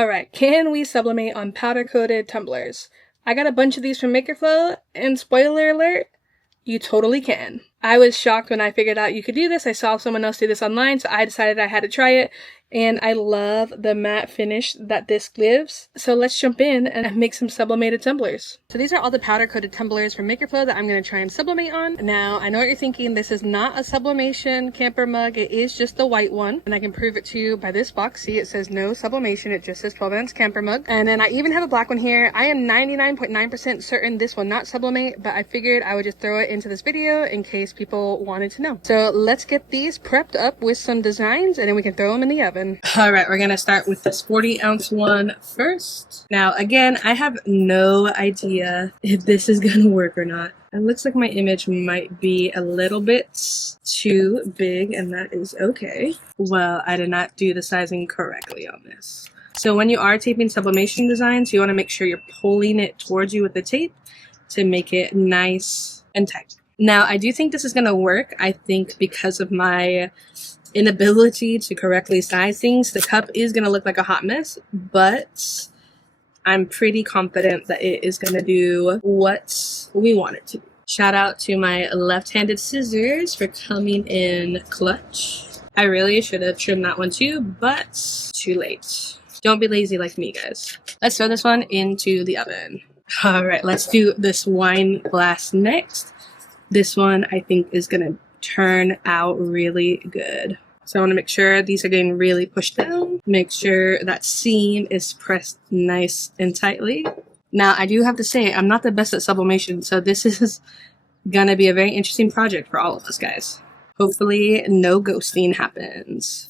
Alright, can we sublimate on powder-coated tumblers? I got a bunch of these from MakerFlo, and spoiler alert, you totally can. I was shocked when I figured out you could do this. I saw someone else do this online, so I decided I had to try it. And I love the matte finish that this gives. So let's jump in and make some sublimated tumblers. So these are all the powder coated tumblers from MakerFlo that I'm going to try and sublimate on. Now, I know what you're thinking. This is not a sublimation camper mug. It is just the white one. And I can prove it to you by this box. See, it says no sublimation. It just says 12 ounce camper mug. And then I even have a black one here. I am 99.9% certain this will not sublimate, but I figured I would just throw it into this video in case people wanted to know. So let's get these prepped up with some designs and then we can throw them in the oven. All right, we're gonna start with this 40 ounce one first. Now, again, I have no idea if this is gonna work or not. It looks like my image might be a little bit too big, and that is okay. Well, I did not do the sizing correctly on this. So when you are taping sublimation designs, you wanna make sure you're pulling it towards you with the tape to make it nice and tight. Now, I do think this is gonna work. I think because of my inability to correctly size things, the cup is going to look like a hot mess, but I'm pretty confident that it is going to do what we want it to do. Shout out to my left-handed scissors for coming in clutch. I really should have trimmed that one too, but too late. Don't be lazy like me, guys. Let's throw this one into the oven. All right, let's do this wine glass next. This one I think is going to turn out really good. So I want to make sure these are getting really pushed down. Make sure that seam is pressed nice and tightly. Now, I do have to say, I'm not the best at sublimation, so this is gonna be a very interesting project for all of us, guys. Hopefully, no ghosting happens,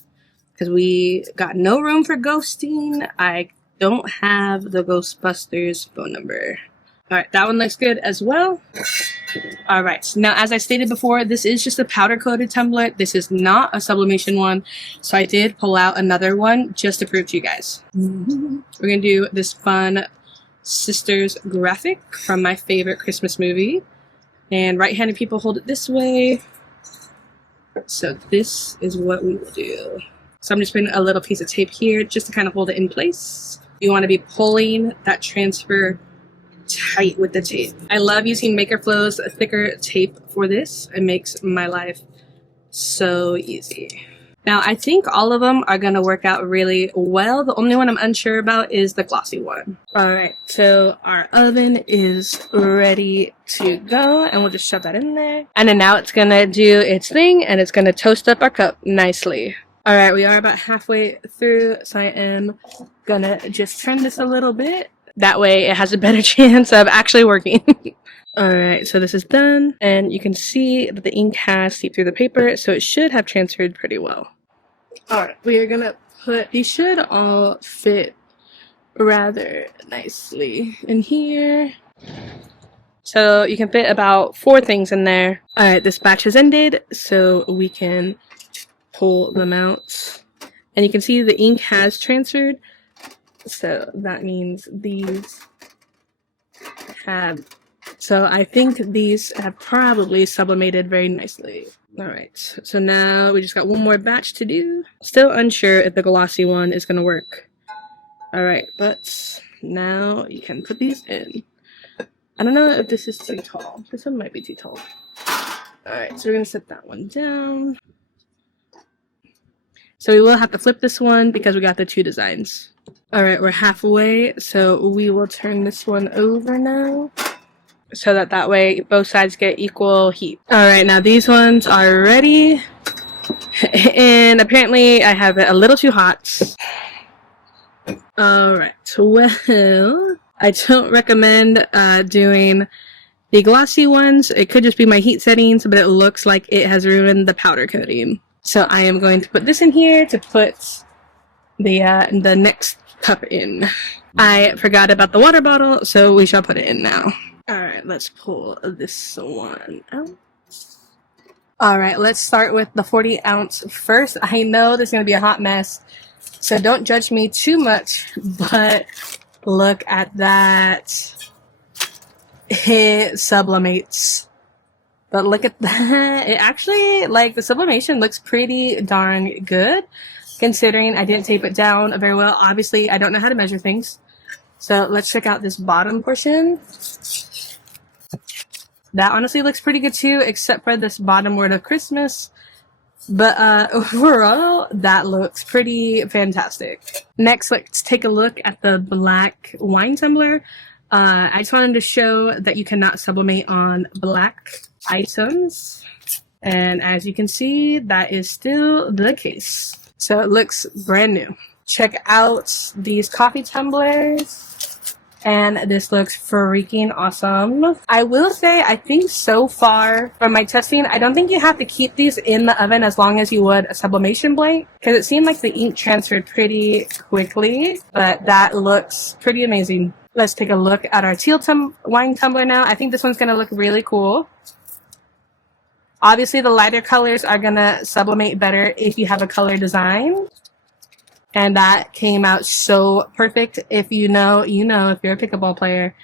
because we got no room for ghosting. I don't have the Ghostbusters phone number. All right, that one looks good as well. All right, so now as I stated before, this is just a powder coated tumbler. This is not a sublimation one. So I did pull out another one just to prove to you guys. We're gonna do this fun sisters graphic from my favorite Christmas movie. And right-handed people hold it this way. So this is what we will do. So I'm just putting a little piece of tape here just to kind of hold it in place. You wanna be pulling that transfer tight with the tape. I love using MakerFlo's thicker tape for this. It makes my life so easy. Now, I think all of them are going to work out really well. The only one I'm unsure about is the glossy one. All right, so our oven is ready to go, and we'll just shove that in there. And then now it's going to do its thing, and it's going to toast up our cup nicely. All right, we are about halfway through, so I am going to just trim this a little bit. That way it has a better chance of actually working. Alright, so this is done, and you can see that the ink has seeped through the paper, so it should have transferred pretty well. Alright, we are gonna put, these should all fit rather nicely in here. So you can fit about 4 things in there. Alright, this batch has ended, so we can pull them out. And you can see the ink has transferred. So that means these have, so I think these have probably sublimated very nicely. All right, so now we just got one more batch to do. Still unsure if the glossy one is gonna work. All right, but now you can put these in. I don't know if this is too tall. This one might be too tall. All right, so we're gonna set that one down. So we will have to flip this one because we got the 2 designs. All right, we're halfway, so we will turn this one over now so that way both sides get equal heat. All right, now these ones are ready, and apparently I have it a little too hot. All right, well, I don't recommend doing the glossy ones. It could just be my heat settings, but it looks like it has ruined the powder coating. So I am going to put this in here to put the next cup in. I forgot about the water bottle, so we shall put it in now. Alright, let's pull this one out. Alright, let's start with the 40 ounce first. I know this is going to be a hot mess, so don't judge me too much, but look at that. It sublimates. But look at that. It actually, like, the sublimation looks pretty darn good. considering I didn't tape it down very well. Obviously, I don't know how to measure things. So let's check out this bottom portion. That honestly looks pretty good too, except for this bottom word of Christmas. But overall, that looks pretty fantastic. Next, let's take a look at the black wine tumbler. I just wanted to show that you cannot sublimate on black items. And as you can see, that is still the case. So it looks brand new. Check out these coffee tumblers. And this looks freaking awesome. I will say, I think so far from my testing, I don't think you have to keep these in the oven as long as you would a sublimation blank, because it seemed like the ink transferred pretty quickly, but that looks pretty amazing. Let's take a look at our teal wine tumbler now. I think this one's going to look really cool. Obviously, the lighter colors are going to sublimate better if you have a color design. And that came out so perfect. If you know, you know, if you're a pickleball player.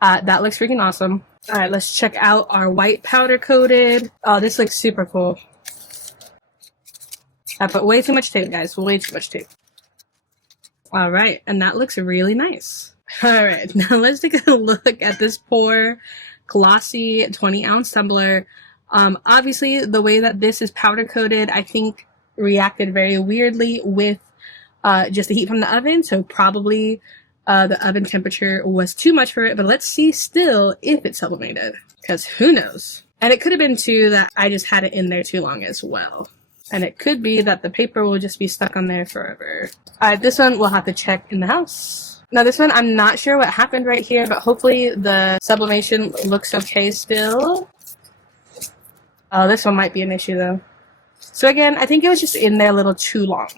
That looks freaking awesome. All right, let's check out our white powder coated. Oh, this looks super cool. I put way too much tape, guys. Way too much tape. All right, and that looks really nice. All right, now let's take a look at this poor, glossy 20-ounce tumbler. Obviously, the way that this is powder coated, I think reacted very weirdly with just the heat from the oven, so probably the oven temperature was too much for it, but let's see still if it's sublimated, because who knows. And it could have been too that I just had it in there too long as well. And it could be that the paper will just be stuck on there forever. This one we'll have to check in the house. Now this one, I'm not sure what happened right here, but hopefully the sublimation looks okay still. Oh, this one might be an issue though. So again, I think it was just in there a little too long.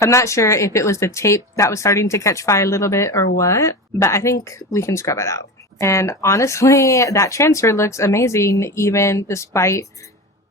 I'm not sure if it was the tape that was starting to catch fire a little bit or what, but I think we can scrub it out. And honestly, that transfer looks amazing, even despite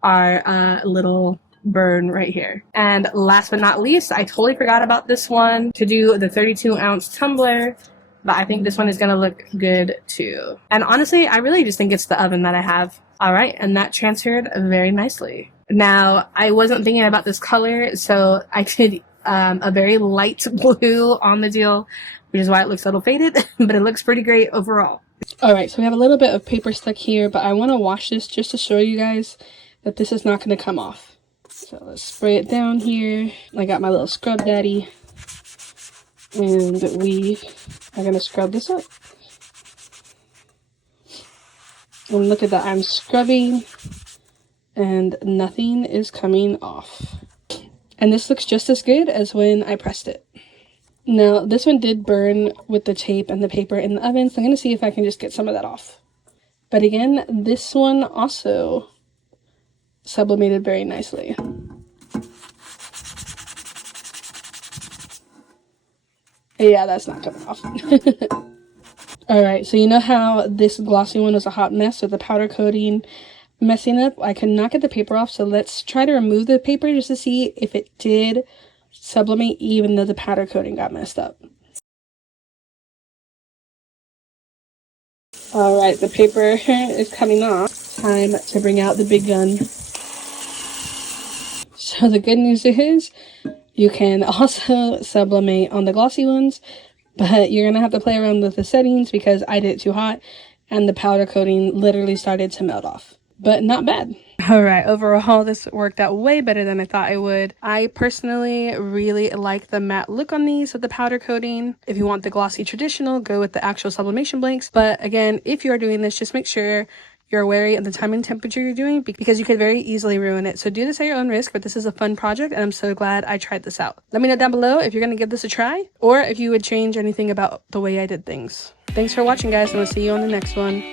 our little burn right here. And last but not least, I totally forgot about this one to do the 32-ounce tumbler, but I think this one is going to look good too. And honestly, I really just think it's the oven that I have. All right, and that transferred very nicely. Now, I wasn't thinking about this color, so I did a very light blue on the deal, which is why it looks a little faded, but it looks pretty great overall. Alright, so we have a little bit of paper stuck here, but I want to wash this just to show you guys that this is not going to come off. So let's spray it down here. I got my little scrub daddy, and we are going to scrub this up. And look at that, I'm scrubbing, and nothing is coming off. And this looks just as good as when I pressed it. Now, this one did burn with the tape and the paper in the oven, so I'm going to see if I can just get some of that off. But again, this one also sublimated very nicely. Yeah, that's not coming off. Alright, so you know how this glossy one was a hot mess with the powder coating messing up? I could not get the paper off, so let's try to remove the paper just to see if it did sublimate even though the powder coating got messed up. Alright, the paper is coming off. Time to bring out the big gun. So the good news is you can also sublimate on the glossy ones, but you're going to have to play around with the settings because I did it too hot and the powder coating literally started to melt off. But not bad. Alright, overall this worked out way better than I thought it would. I personally really like the matte look on these with the powder coating. If you want the glossy traditional, go with the actual sublimation blanks. But again, if you are doing this, just make sure you're wary of the time and temperature you're doing because you could very easily ruin it. So do this at your own risk, but this is a fun project and I'm so glad I tried this out. Let me know down below if you're going to give this a try or if you would change anything about the way I did things. Thanks for watching, guys, and I'll see you on the next one.